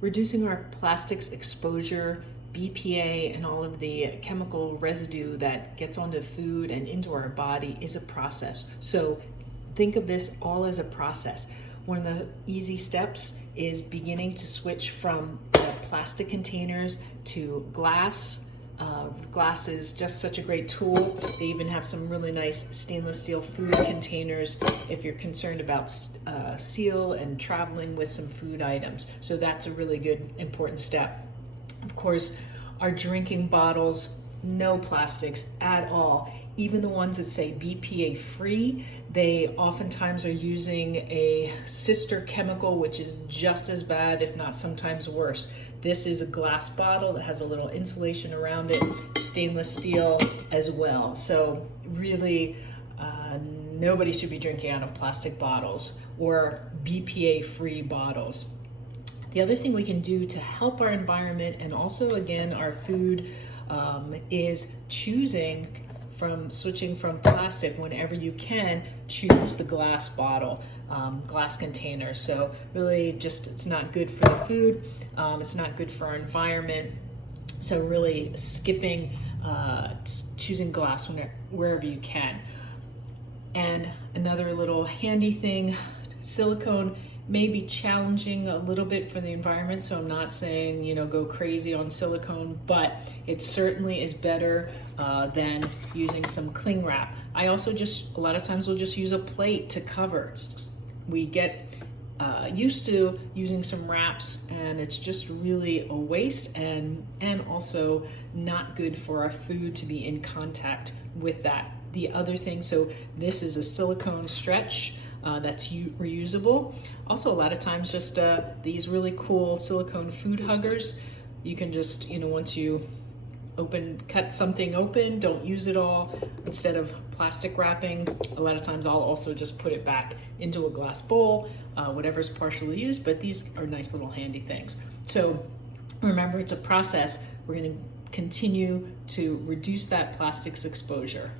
Reducing our plastics exposure, BPA, and all of the chemical residue that gets onto food and into our body is a process. So think of this all as a process. One of the easy steps is beginning to switch from plastic containers to glass. Glass is just such a great tool. They even have some really nice stainless steel food containers if you're concerned about seal and traveling with some food items. So that's a really good, important step. Of course, our drinking bottles, no plastics at all. Even the ones that say BPA free, they oftentimes are using a sister chemical, which is just as bad, if not sometimes worse. This is a glass bottle that has a little insulation around it, stainless steel as well. So really, nobody should be drinking out of plastic bottles or BPA-free bottles. The other thing we can do to help our environment and also, again, our food is switching from plastic whenever you can. Choose the glass bottle, glass container. So really it's not good for the food, it's not good for our environment. So really choosing glass wherever you can. And another little handy thing, silicone may be challenging a little bit for the environment, so I'm not saying, go crazy on silicone, but it certainly is better than using some cling wrap. I also a lot of times will just use a plate to cover. We get used to using some wraps, and it's just really a waste and also not good for our food to be in contact with that. The other thing, so this is a silicone stretch that's reusable. Also, a lot of times just these really cool silicone food huggers. You can just, once you cut something open, don't use it all. Instead of plastic wrapping, a lot of times I'll also just put it back into a glass bowl, whatever's partially used, but these are nice little handy things. So remember, it's a process. We're going to continue to reduce that plastics exposure.